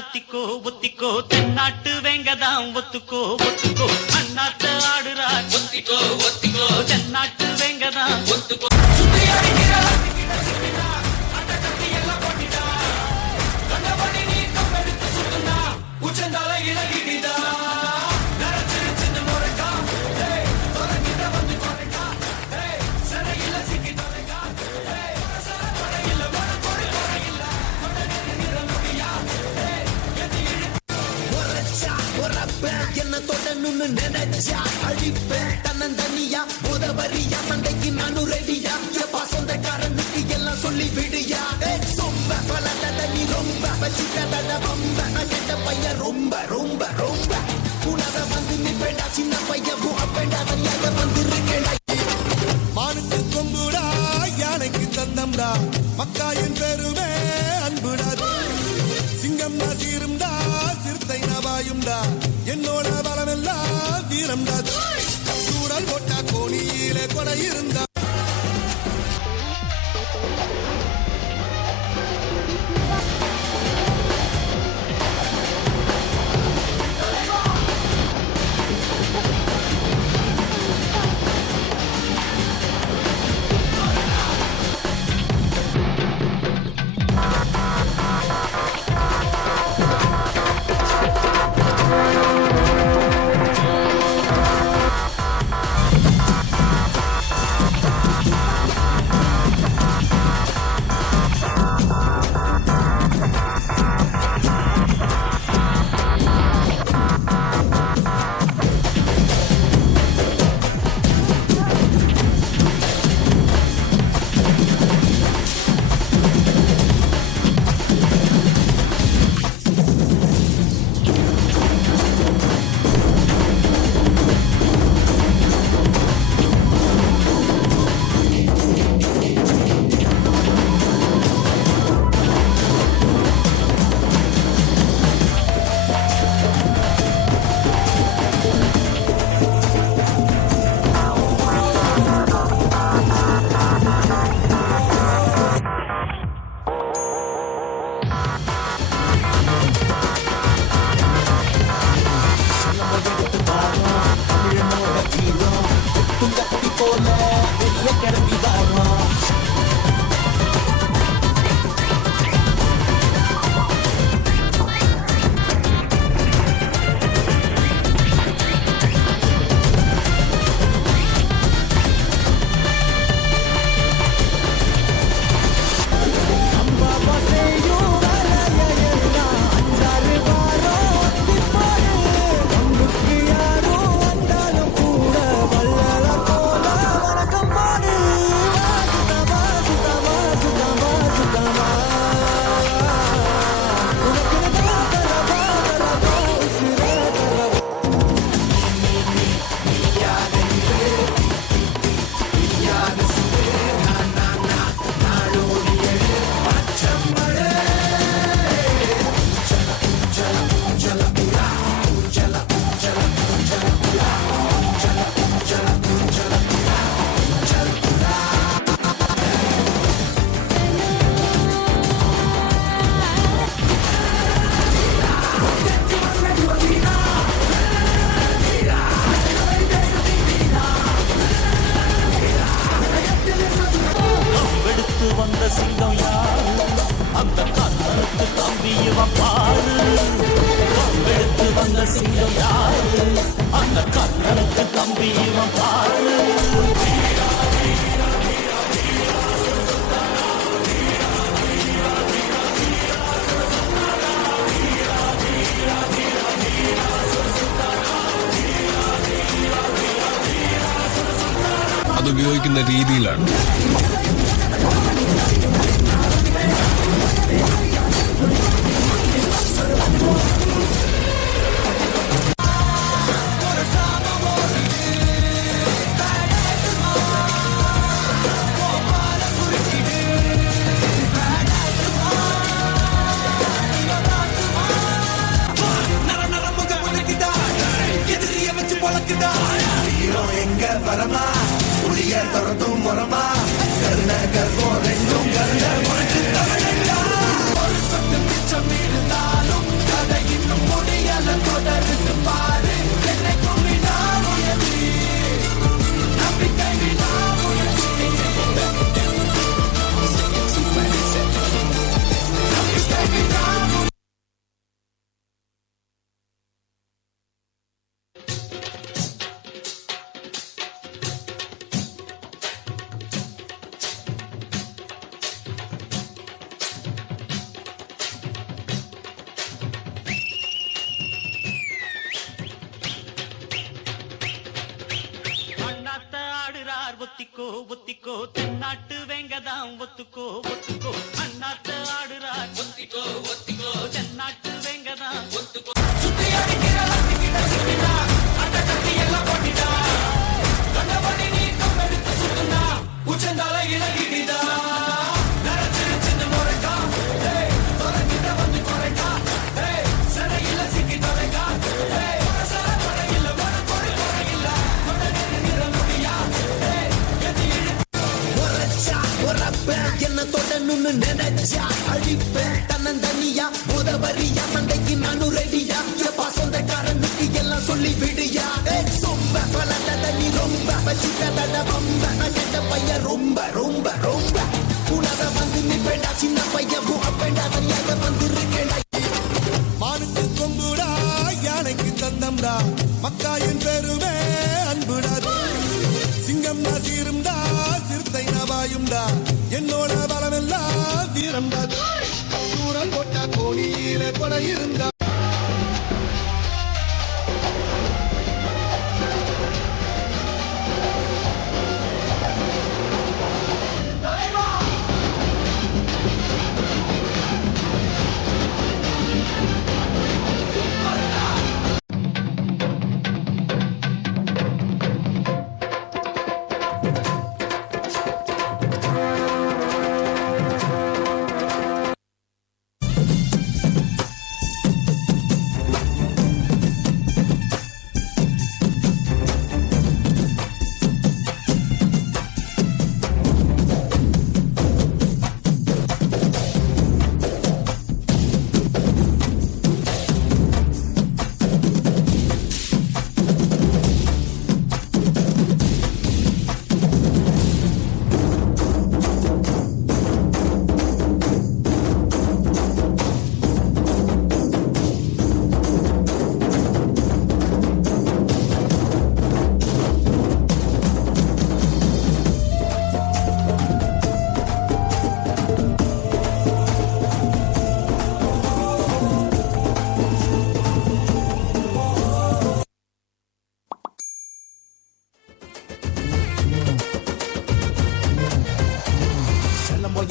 ஒத்திக்கோ ஒத்திக்கோ தென்னாட்டு வெங்கதான் ஒத்துக்கோ ஒத்துக்கோ அண்ணாத்த ஆடுறா ஒத்திக்கோ ஒத்திக்கோ தென்னாட்டு வெங்கதான் ஒத்துக்கோ என்ன தொடணும்னு நினைச்சா அழிப்பேன் தன்னந்தனியா உதவறியா சண்டைக்கு நானும் ரெடியா எப்பா சொந்தக்காரனுக்கு எல்லாம் சொல்லி விடியா சொம்ப பலத நீ ரொம்ப வச்சுக்கத ரொம்ப நான் கெட்ட பையன் ரொம்ப ரொம்ப ரொம்ப உணர வந்து நீ வேண்டா சின்ன பையன் அப்பேண்டா தனியாக வந்து இருக்கேண்டா மானுக்கு கொம்புடா யானைக்கு தந்தம்டா மக்காயின் பெருமே அன்புடா சிங்கம் சீரும்டா சிறுத்தை நவாயும்டா என்னோட பலமெல்லாம் வீரம்டா சூரல் போட்டா கோணியிலே கொடை இருந்தா അതുപയോഗിക്കുന്ന രീതിയിലാണ്. கருணை கர்வம் ரெண்டும் கருணை ஒத்திக்கோ ஒத்திக்கோ தென்னாட்டு வேங்கதாம் ஒத்துக்கோ ஒத்துக்கோ அண்ணாத்த ஆடுறா ஒத்திக்கோ ஒத்திக்கோ தென்னாட்டு வேங்கதாம் ஒத்துக்கோ உச்சந்தால இழகிடிதா என்ன தொடணும்னு நினைச்சா அழிப்பேன் தன்னந்தனியா உதவரியா சண்டைக்கு நானும் ரெடியா எப்பா சொந்தக்காரனுக்கு எல்லாம் சொல்லி விடியா சொம்ப பலத நீ ரொம்ப வச்சுக்கத ரொம்ப நான் கேட்ட பையன் ரொம்ப ரொம்ப ரொம்ப உணர வந்து நிப்பேண்டா சின்ன பையன் அப்பேண்டா தனியாக வந்து இருக்கேண்டா மானுக்கு கொம்புடா யானைக்கு தந்தம்டா மக்காயின் பெருமே அன்புடா சிங்கம்டா சீரும்டா சிறுத்தை நவாயும்டா என்னோட பலமெல்லாம் வீரம்டா தூரம் போட்டா கோடியில கொலை இருந்தா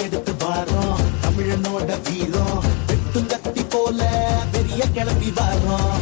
எடுத்து வாரோம் தமிழனோட வீரம் வெட்டும் கத்தி போல பெரிய கிளம்பி வாரோம்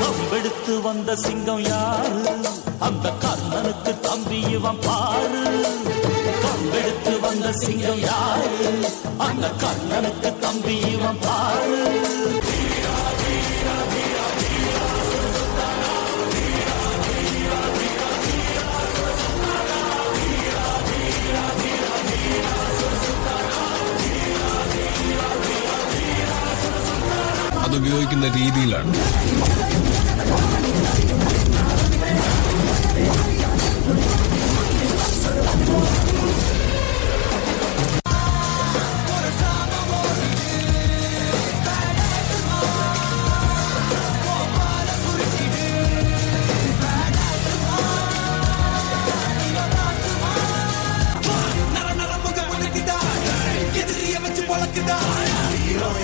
கம்பெடுத்து வந்த சிங்கம் யாரு அந்த கர்ணனுக்கு தம்பி இவன் பாரு கம்பெடுத்து வந்த சிங்கம் யாரு அந்த கர்ணனுக்கு தம்பி இவன் பாரு അത് ഉപയോഗിക്കുന്ന രീതിയിലാണ്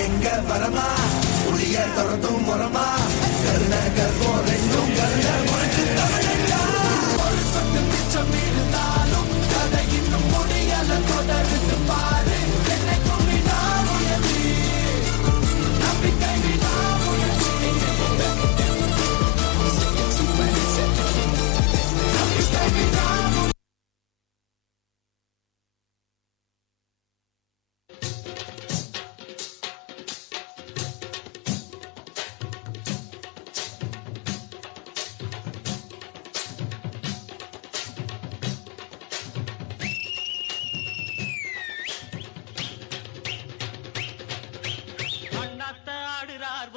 எங்க வரமா புளிய துறந்தும் முறமா கருண கர்வம் ரெண்டும் கருண உனக்கு தமிழா ஒரு சொட்டு மிச்சம் இருந்தாலும் கதையில்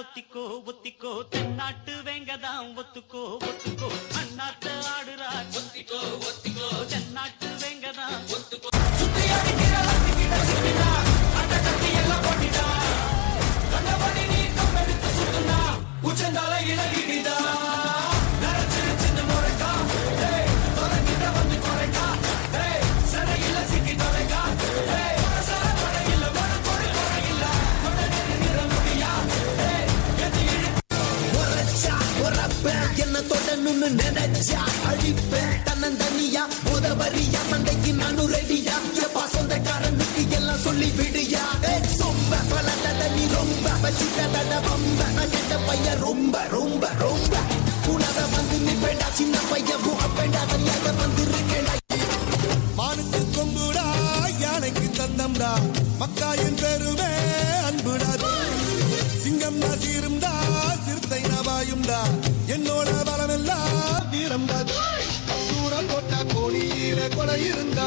ஒத்திக்கோ ஒத்திக்கோ தென்னாட்டு வெங்கதான் ஒத்துக்கோ ஒத்துக்கோ அண்ணாத்த ஆடுறா ஒத்திக்கோ ஒத்திக்கோ தென்னாட்டு வெங்கதான் ஒத்துக்கோ சுத்தி அடிக்கிற அந்த கத்தி எல்லாம் போட்டிடா கண்டபடி நீ கம்பெடுத்து சுத்துனா உச்சந்தால இழகிடிதா நரச்சிரு சின்ன முறைக்கா தொடங்கிட்ட வந்து குறைக்கா சரையில சிக்கி தொலைக்கா என்ன தொடணும்னு நினைச்சா அழிப்பேன் தன்னந்தனியா உதவறியா சண்டைக்கு நானும் ரெடியா எப்பா சொந்தக்காரனுக்கு எல்லாம் சொல்லி விடியா சொம்ப பலத நீ ரொம்ப வச்சுக்கத ரொம்ப கெட்ட பையன் ரொம்ப ரொம்ப ரொம்ப உணர வந்து நீ வேண்டா சின்ன பையன் அப்பேண்டா தனியாக வந்து இருக்கேண்டா மானுக்கு கொம்புடா யானைக்கு தந்தம்டா மக்காயின் பெருமே அன்புடா சிங்கம் சீரும்டா சிறுத்தை நவாயும்டா என்னோட பலமெல்லாம் வீரம்டா தூரம் போட்டா கோடியில கொலை இருந்தா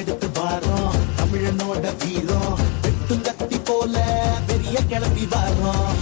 எடுத்து வாரோம் தமிழனோட வீரம் வெட்டும் கத்தி போல பெரிய கிளம்பி வாரோம்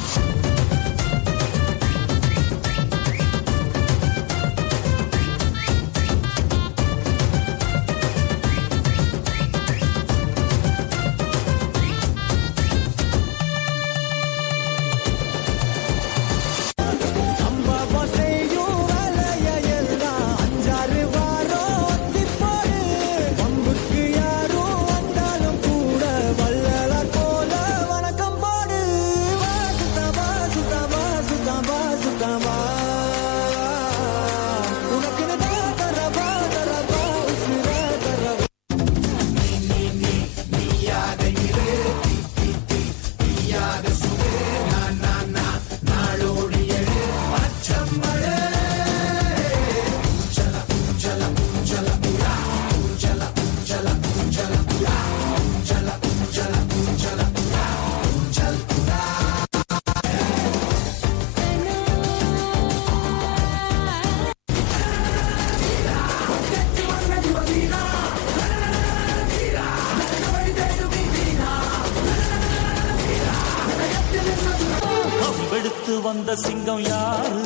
வந்த சிங்கம் யாரு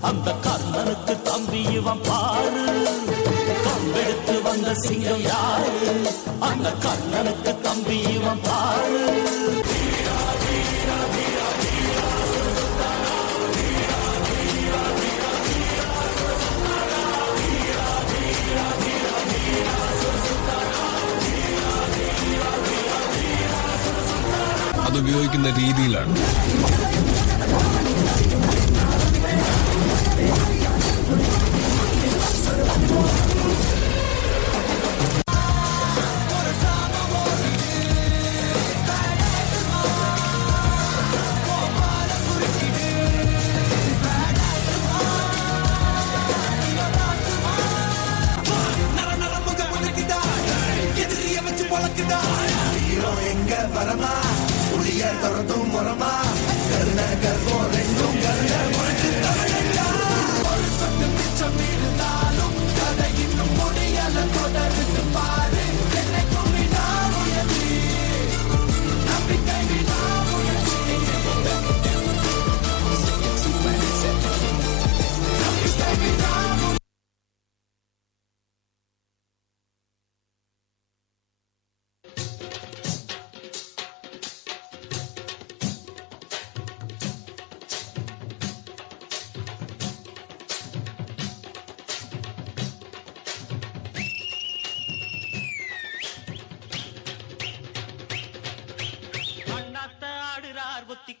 அந்த கர்ணனுக்கு தம்பி இவன் பாரு கம்பெடுத்து வந்த சிங்கம் யாரு அந்த கர்ணனுக்கு தம்பி இவன் பாரு അതുപയോഗിക്കുന്ന രീതിയിലാണ് எங்க வரமா புளிய தொடர்ந்தும் முறமா கருண கர்வம் ரெண்டும் கருண முறைக்கு தமிழா ஒரு சொட்டு மிச்சம் இருந்தாலும்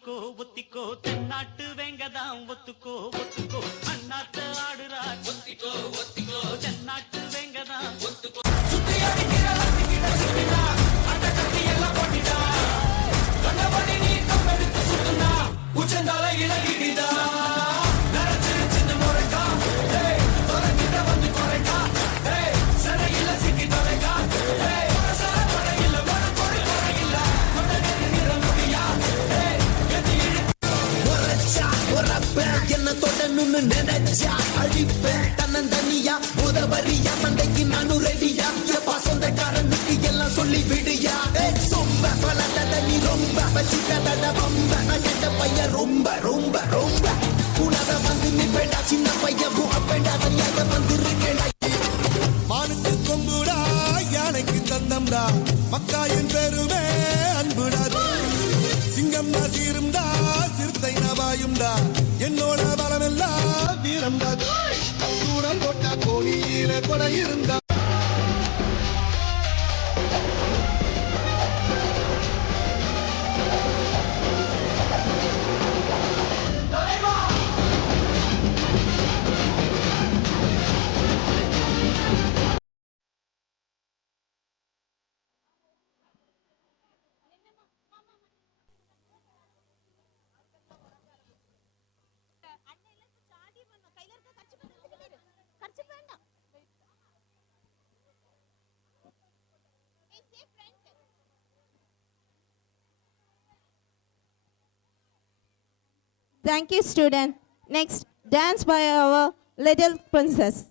ஒத்துக்கோ ஒத்திக்கோ தென்னாட்டு வேங்கதாம் ஒத்துக்கோ ஒத்துக்கோ அண்ணாத்த ஆடுறா ஒத்திக்கோ ஒத்திக்கோ தென்னாட்டு வேங்கதாம் ஒத்துக்கோ சுத்தி அடிக்கிற லத்திக்கிட்ட சுத்தினா அந்த கத்தி எல்லாம் போட்டிடா கண்டபடி நீ கம்பெடுத்து சுத்துனா உச்சந்தால இழகிடிதா நரச்சிருச்சுன்னு முறைக்கா தொடங்கிட்ட வந்து குறைக்கா சரையில சிக்கி தொலைக்கா என்ன தொடணும்னு நினைச்சா அழிப்பேன் தன்னந்தனியா உதவரியா சண்டைக்கு நானும் ரெடியா எப்பா சொந்தக்காரனுக்கு எல்லாம் சொல்லி விடியா சொம்ப பலத நீ ரொம்ப வச்சுக்கத ரொம்ப நான் கேட்ட பையன் ரொம்ப ரொம்ப ரொம்ப உனத வந்து நீ பேண்டா சின்ன பையன் பேண்டா தனியாக வந்து இருக்கேன் மானுக்கு கொம்புடா யானைக்கு தந்தம்டா மக்காயின் பெருமே அன்புடா சிங்கம்டா சீரும்டா சிறுத்தை நவாயும்டா என்னோட பலமெல்லாம் வீரம்டா சூடம் போட்டா கோடியில கொடை இருந்தா Thank you, student. Next, dance by our little princess.